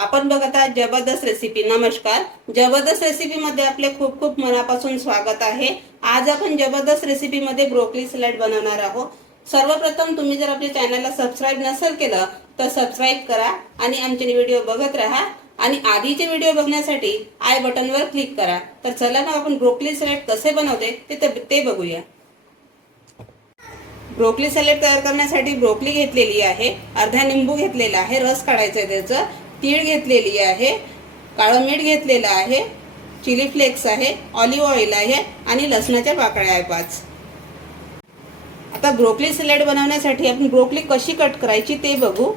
आपण बघत आहात जबरदस्त रेसिपी नमस्कार. जबरदस्त रेसिपी मध्ये आपले खूप खूप मनापासून स्वागत आहे. आज आपण जबरदस्त रेसिपी मध्ये ब्रोकली सलाड बनवणार आहोत. सर्वप्रथम तुम्ही जर आपल्या चॅनलला सबस्क्राईब नसेल केलं तर सबस्क्राईब करा आणि आमचे व्हिडिओ बघत राहा. आणि आधीचे व्हिडिओ बघण्यासाठी आय बटनवर क्लिक करा. तर चला मग आपण ब्रोकली सलाड कसे बनवते ते ते बघूया. ब्रोकली सॅलेड तयार करण्यासाठी ब्रोकली घेतलेली आहे. अर्धा निंबू घेतलेला आहे. रस काढायचा आहे त्याचं. तीळ घेतलेली आहे काळं मीठ घेतलेलं आहे चिली फ्लेक्स आहे ऑलिव्ह ऑइल आहे आणि लसणाच्या पाकळ्या आहे पाच. आता ब्रोकली सॅलेड बनवण्यासाठी आपण ब्रोकली कशी कट करायची ते बघू.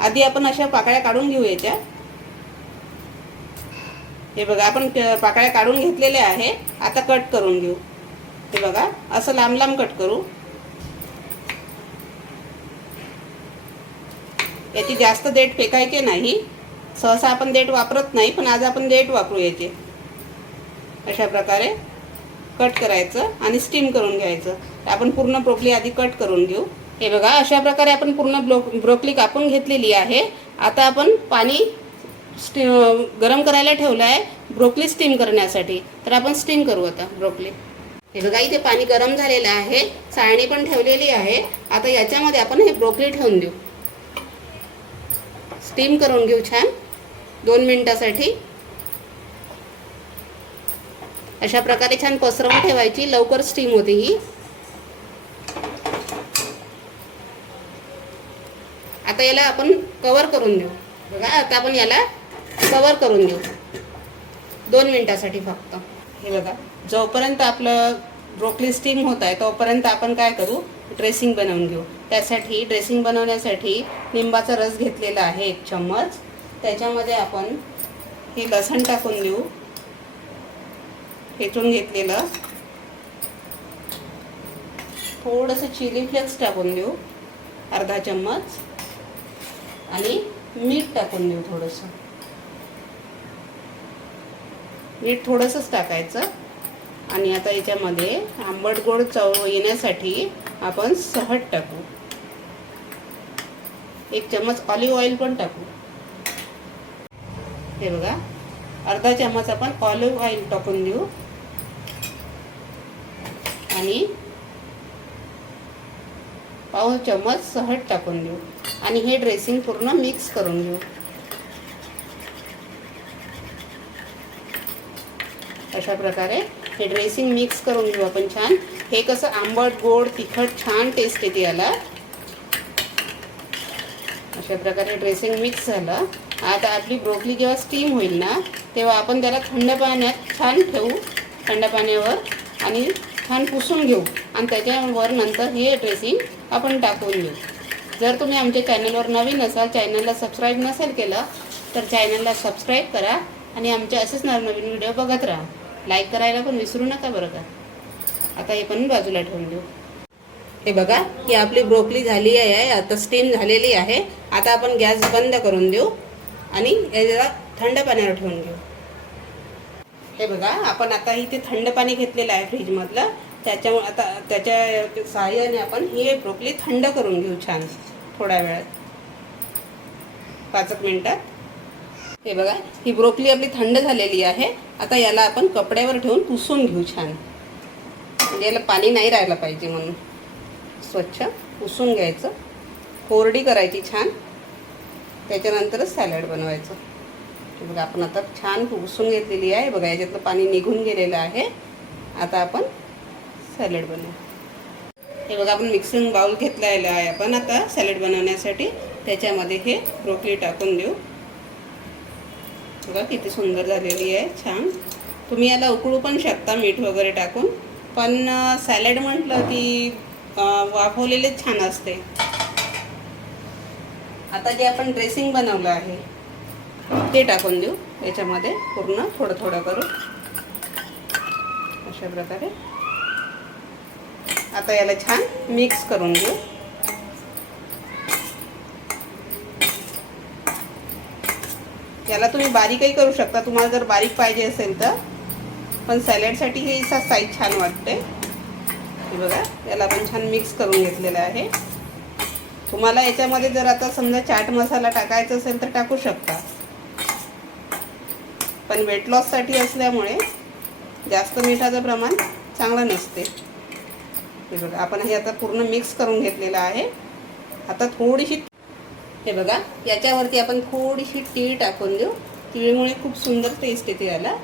आधी आपण अशा पाकळ्या काढून घेऊ याच्या हे बघा आपण पाकळ्या काढून घेतलेल्या आहे. आता कट करून घेऊ. हे बघा असं लांब लांब कट करू. याची जास्त देठ फेकायचे नाही. सहसा आपण देठ वापरत नाही पण आज आपण देठ वापरू याचे. अशा प्रकारे कट करायचं आणि स्टीम करून घ्यायचं. आपण पूर्ण ब्रोकली आधी कट करून घेऊ. हे बघा अशा प्रकारे आपण पूर्ण ब्लो ब्रोकली कापून घेतलेली आहे. आता आपण पाणी स्टी गरम करायला ठेवलं आहे ब्रोकली स्टीम करण्यासाठी. तर आपण स्टीम करू आता ब्रोकली हे बघा इथे पाणी गरम झालेलं आहे. चाळणी पण ठेवलेली आहे. आता याच्यामध्ये आपण हे ब्रोकली ठेवून देऊ. स्टीम करून घेऊ छान. दोन मिनिटासाठी. अशा प्रकारे छान पसरवून ठेवायची. लवकर स्टीम होते ही. आता याला आपण कवर करून देऊ. बघा आता आपण याला कवर करून देऊ. दोन मिनिटासाठी फक्त. हे बघा जोपर्यंत आपलं ब्रोकली स्टीम होत आहे तोपर्यंत आपण काय करू? ड्रेसिंग बनवून घेऊ. त्यासाठी ड्रेसिंग बनवण्यासाठी लिंबाचा रस घेतलेला आहे एक चम्मच. त्याच्यामध्ये आपण हे लसण टाकून देऊ. ठेचून घेतलेलं. थोडंसं चिली फ्लेक्स टाकून देऊ. अर्धा चम्मच. आणि मीठ टाकून देऊ थोडंसं. मीठ थोडंसंच टाकायचं. आणि आता याच्यामध्ये आंबट गोड चव येण्यासाठी आपण सहट टाकू. एक चम्मच ऑलिव्ह ऑइल पण टाकू. हे बघा. अर्धा चम्मच आपण ऑलिव्ह ऑइल टाकून देऊ. आणि पाऊल चम्मच सहज टाकून देऊ. आणि हे ड्रेसिंग पूर्ण मिक्स करून घेऊ. अशा प्रकारे हे ड्रेसिंग मिक्स करून घेऊ आपण छान. हे कसं आंबट गोड तिखट छान टेस्ट येते याला. अशा प्रकारे ड्रेसिंग मिक्स झालं. आता आपली ब्रोकली जेव्हा स्टीम होईल ना तेव्हा आपण त्याला थंड पाण्यात छान ठेवू थंड पाण्यावर आणि छान पुसून घेऊ. आणि त्याच्यावर नंतर हे ड्रेसिंग आपण टाकून घेऊ जर तुम्ही आमच्या चॅनलवर नवीन असाल चॅनलला सबस्क्राईब नसेल केलं तर चॅनलला सबस्क्राईब करा आणि आमचे असेच नवनवीन व्हिडिओ बघत राहा. लाईक करायला पण विसरू नका बरं का. आता हे पण बाजूला ठेवून देऊ. हे बघा ही आपली ब्रोकली झाली आहे आता स्टीम झालेली आहे. आता आपण गॅस बंद करून देऊ. आणि याला थंड पाण्यावर ठेवून घेऊ. हे बघा आपण आता इथे थंड पाणी घेतलेलं आहे फ्रीजमधलं. त्याच्यामुळे आता त्याच्या सहाय्याने आपण ही ब्रोकली थंड करून घेऊ छान थोड्या वेळात. पाच एक मिनटात. हे बघा ही ब्रोकली आपली थंड झालेली आहे. आता याला आपण कपड्यावर ठेवून पुसून घेऊ छान. म्हणजे याला पाणी नाही राहायला पाहिजे म्हणून. स्वच्छ पुसून घ्यायचं. कोरडी करायची छान. त्याच्यानंतरच सॅलड बनवायचं. बघा आपण आता छान पुसून घेतलेली आहे. बघा याच्यातलं पाणी निघून गेलेलं आहे. आता आपण सॅलड बनवू. हे बघा आपण मिक्सिंग बाउल घेतलेला आहे. आपण आता सॅलड बनवण्यासाठी त्याच्यामध्ये हे ब्रोकली टाकून देऊ. बघा किती सुंदर झालेली आहे. छान. तुम्ही याला उकळू पण शकता मीठ वगैरे टाकून. पण सॅलड म्हटलं की वाफवलेलेच छान असते. आता जे आपण ड्रेसिंग बनवलं आहे ते टाकून देऊ. याच्यामध्ये पूर्ण थोडं थोडं करू अशा प्रकारे. आता याला छान मिक्स करून घेऊ. याला तुम्ही बारीकही करू शकता. तुम्हाला जर बारीक पाहिजे असेल तर. पण सॅलडसाठी हे साईज छान वाटते. हे बघा याला आपण छान मिक्स करून घेतलेलं आहे. तुम्हाला याच्यामध्ये जर आता समजा चाट मसाला टाकायचा असेल तर टाकू शकता. पण वेट लॉससाठी असल्यामुळे जास्त मिठाचं प्रमाण चांगलं नसते. हे बघा आपण हे आता पूर्ण मिक्स करून घेतलेलं आहे. आता थोडीशी हे बघा याच्यावरती आपण थोडीशी तीळ टाकून देऊ. तिळीमुळे खूप सुंदर टेस्ट येते याला.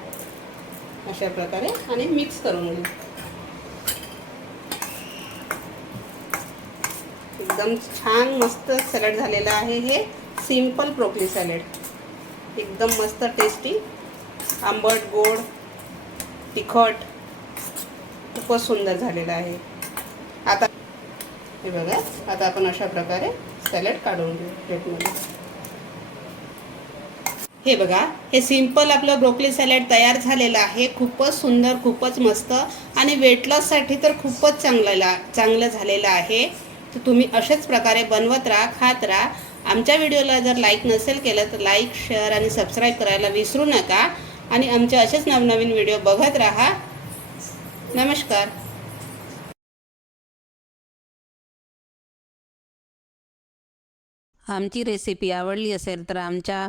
अशा प्रकारे आणि मिक्स करून घेऊ. एकदम छान मस्त सॅलड झालेलं आहे हे. Simple broccoli salad. एकदम मस्त टेस्टी आंबट गोड तिखट. खूपच सुंदर झालेलं आहे. आता हे बघा आता आपण अशा प्रकारे सॅलड काढून घेऊ प्लेटमध्ये हे बघा हे सिंपल आपलं ब्रोकली सॅलड तयार झालेलं आहे. खूपच सुंदर खूपच मस्त आणि वेट लॉससाठी तर खूपच चांगलं चांगलं झालेलं आहे. तर तुम्ही अशाच प्रकारे बनवत राहा खात राहा. आमच्या व्हिडिओला जर लाईक नसेल केलं तर लाईक शेअर आणि सबस्क्राईब करायला विसरू नका. आणि आमचे असेच नवनवीन व्हिडिओ बघत राहा. नमस्कार. आमची रेसिपी आवडली असेल तर आमच्या